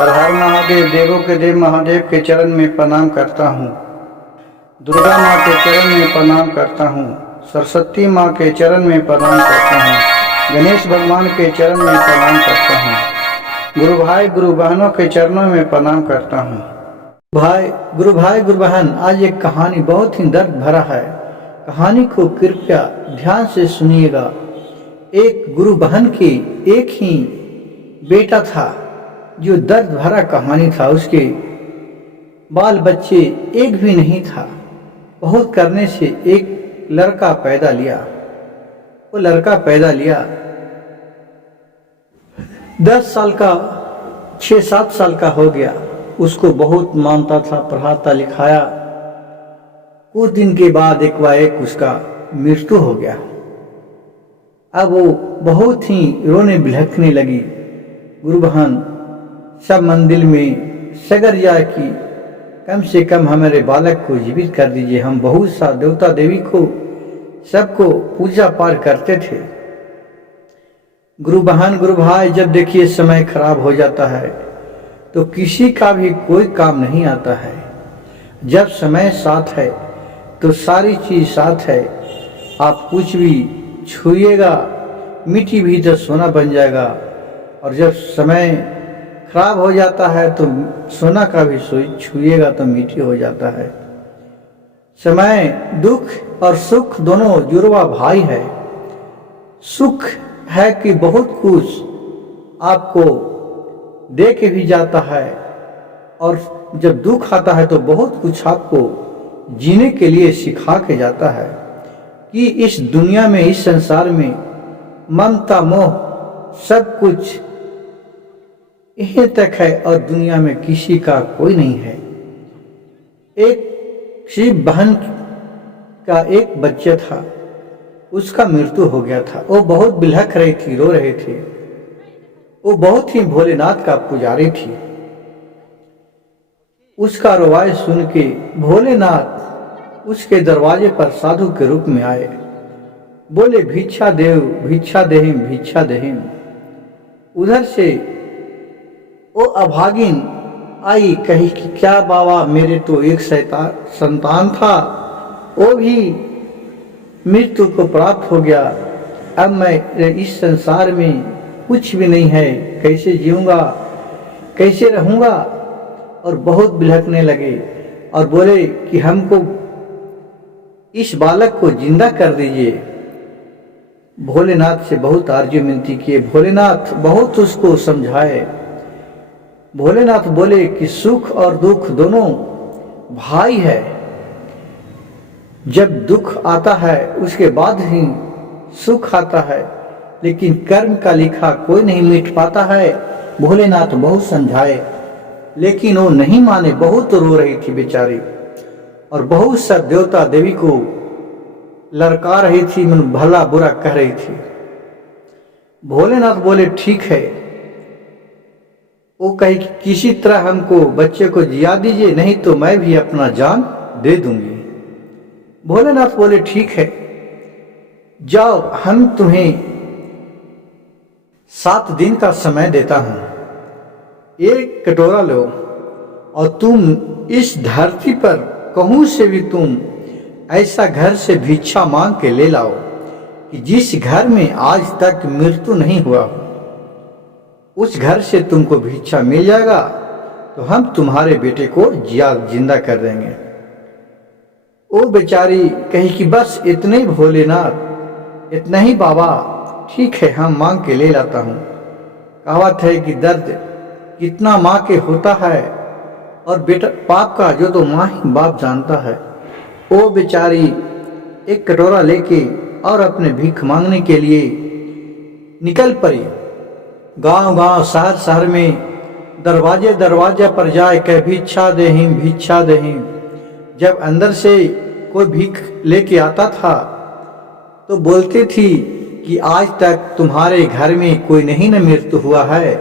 हर हर महादेव, देवों के देव महादेव के चरण में प्रणाम करता हूँ। दुर्गा माँ के चरण में प्रणाम करता हूँ। सरस्वती माँ के चरण में प्रणाम करता हूँ। गणेश भगवान के चरण में प्रणाम करता हूँ। गुरु भाई गुरु बहनों के चरणों में प्रणाम करता हूँ। भाई गुरु बहन, आज एक कहानी बहुत ही दर्द भरा है। कहानी को कृपया ध्यान से सुनिएगा। एक गुरु बहन की एक ही बेटा था, जो दर्द भरा कहानी था। उसके बाल बच्चे एक भी नहीं था। बहुत करने से एक लड़का पैदा लिया। वो लड़का पैदा लिया 10 साल का, 6-7 साल का हो गया। उसको बहुत मानता था, पढ़ाता लिखाया। कुछ दिन के बाद एकाएक उसका मृत्यु हो गया। अब वो बहुत ही रोने बिलखने लगी। गुरु बहन सब मंदिर में सगर जाए कि कम से कम हमारे बालक को जीवित कर दीजिए। हम बहुत सा देवता देवी को सबको पूजा पाठ करते थे। गुरु बहन गुरु भाई, जब देखिए समय खराब हो जाता है तो किसी का भी कोई काम नहीं आता है। जब समय साथ है तो सारी चीज साथ है। आप कुछ भी छुइएगा, मिट्टी भी तो सोना बन जाएगा। और जब समय खराब हो जाता है तो सोना का भी छुइएगा तो मिट्टी हो जाता है। समय दुख और सुख दोनों जुड़वा भाई है। सुख है कि बहुत कुछ आपको दे के भी जाता है, और जब दुख आता है तो बहुत कुछ आपको जीने के लिए सिखा के जाता है कि इस दुनिया में, इस संसार में ममता मोह सब कुछ यहीं तक है और दुनिया में किसी का कोई नहीं है। एक शिव बहन का एक बच्चा था, उसका मृत्यु हो गया था। वो बहुत बिलख रही थी, रो रहे थे। वो बहुत ही भोलेनाथ का पुजारी थी। उसका रोवाई सुन के भोलेनाथ उसके दरवाजे पर साधु के रूप में आए। बोले, भिक्षा देव, भिक्षा देहिम, भिक्षा देहिम। उधर से वो अभागिन आई, कही कि क्या बाबा, मेरे तो एक संतान था, वो भी मृत्यु को प्राप्त हो गया। अब मैं इस संसार में कुछ भी नहीं है, कैसे जीऊंगा, कैसे रहूंगा। और बहुत बिलखने लगे और बोले कि हमको इस बालक को जिंदा कर दीजिए। भोलेनाथ से बहुत आरजू विनती किए। भोलेनाथ बहुत उसको समझाए। भोलेनाथ बोले कि सुख और दुख दोनों भाई है। जब दुख आता है उसके बाद ही सुख आता है, लेकिन कर्म का लिखा कोई नहीं मिट पाता है। भोलेनाथ बहुत समझाए, लेकिन वो नहीं माने। बहुत रो रही थी बेचारी, और बहुत सब देवता देवी को लड़का रही थी, मन भला बुरा कह रही थी। भोलेनाथ बोले, ठीक है। वो कही कि किसी तरह हमको बच्चे को जिया दीजिए, नहीं तो मैं भी अपना जान दे दूंगी। भोलेनाथ बोले, ठीक है, जाओ, हम तुम्हें 7 दिन का समय देता हूं। एक कटोरा लो और तुम इस धरती पर कहूं से भी तुम ऐसा घर से भिक्षा मांग के ले लाओ कि जिस घर में आज तक मृत्यु नहीं हुआ, उस घर से तुमको भिक्षा मिल जाएगा। तो हम तुम्हारे बेटे को जिंदा कर देंगे। वो बेचारी कही कि बस इतने ही भोलेनाथ, इतना ही बाबा, ठीक है, हम मांग के ले लाता हूँ। कहावत है कि दर्द कितना माँ के होता है, और बेटा पाप का जो तो माँ ही बाप जानता है। वो बेचारी एक कटोरा लेके और अपने भीख मांगने के लिए निकल पड़ी। गांव गांव, शहर शहर में, दरवाजे दरवाजे पर जाए, कह भिक्षा देहिम, भिक्षा देहिम। जब अंदर से कोई भीख लेके आता था तो बोलती थी कि आज तक तुम्हारे घर में कोई नहीं न मृत्यु हुआ है।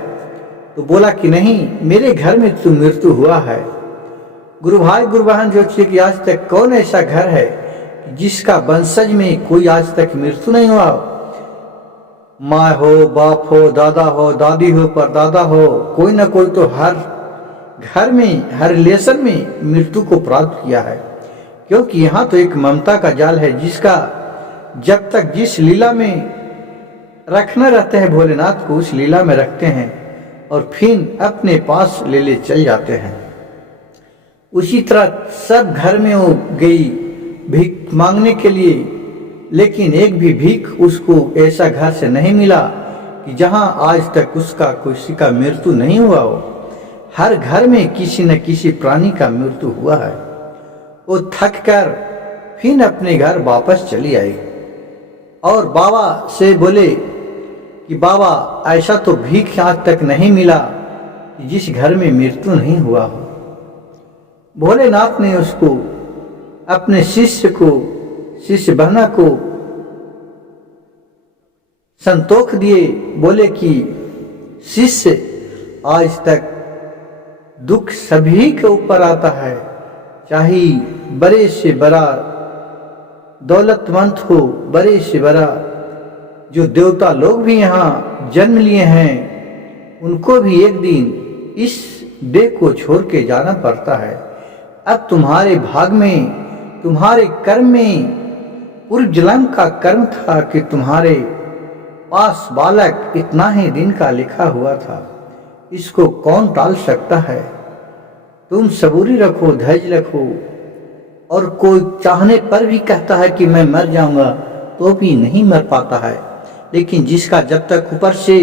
तो बोला कि नहीं, मेरे घर में तो मृत्यु हुआ है। गुरु भाई गुरु बहन, जो कि आज तक कौन ऐसा घर है जिसका वंशज में कोई आज तक मृत्यु नहीं हुआ। माँ हो, बाप हो, दादा हो, दादी हो, परदादा हो, कोई ना कोई तो हर घर में, हर रिलेशन में मृत्यु को प्राप्त किया है। क्योंकि यहाँ तो एक ममता का जाल है जिसका जब तक जिस लीला में रखना रहता है भोलेनाथ को, उस लीला में रखते हैं और फिर अपने पास ले चल जाते हैं। उसी तरह सब घर में वो गई भीख मांगने के लिए, लेकिन एक भी भीख उसको ऐसा घर से नहीं मिला कि जहां आज तक उसका किसी का मृत्यु नहीं हुआ हो। हर घर में किसी न किसी प्राणी का मृत्यु हुआ है। वो थक कर फिर अपने घर वापस चली आई और बाबा से बोले कि बाबा ऐसा तो भीख आज तक नहीं मिला कि जिस घर में मृत्यु नहीं हुआ हो। भोलेनाथ ने उसको, अपने शिष्य बहना को संतोष दिए, बोले कि शिष्य, आज तक दुख सभी के ऊपर आता है, चाहे बड़े से बड़ा दौलतमंद हो, बड़े से बड़ा जो देवता लोग भी यहाँ जन्म लिए हैं, उनको भी एक दिन इस देह को छोड़ के जाना पड़ता है। अब तुम्हारे भाग में, तुम्हारे कर्म में पूर्व जन्म का कर्म था कि तुम्हारे पास बालक इतना ही दिन का लिखा हुआ था, इसको कौन टाल सकता है। तुम सबूरी रखो, धैर्य रखो। और कोई चाहने पर भी कहता है कि मैं मर जाऊंगा, तो भी नहीं मर पाता है। लेकिन जिसका जब तक ऊपर से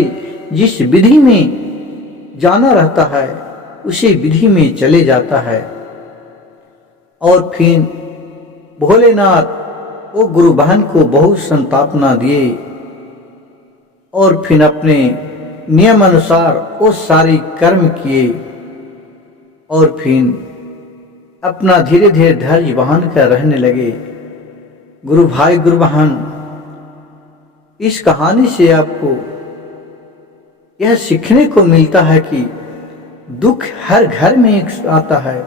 जिस विधि में जाना रहता है, उसी विधि में चले जाता है। और फिर भोलेनाथ वो गुरु बहन को बहुत संतापना दिए और फिर अपने नियम अनुसार वो सारी कर्म किए और फिर अपना धीरे धीरे धैर्य बहान कर रहने लगे। गुरु भाई, गुरु बहन, इस कहानी से आपको यह सीखने को मिलता है कि दुख हर घर में एक आता है।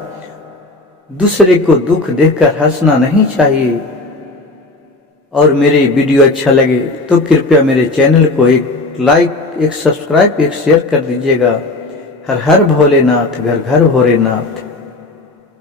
दूसरे को दुख देखकर हंसना नहीं चाहिए। और मेरे वीडियो अच्छा लगे तो कृपया मेरे चैनल को एक लाइक, एक सब्सक्राइब, एक शेयर कर दीजिएगा। हर हर भोलेनाथ, घर घर भोलेनाथ।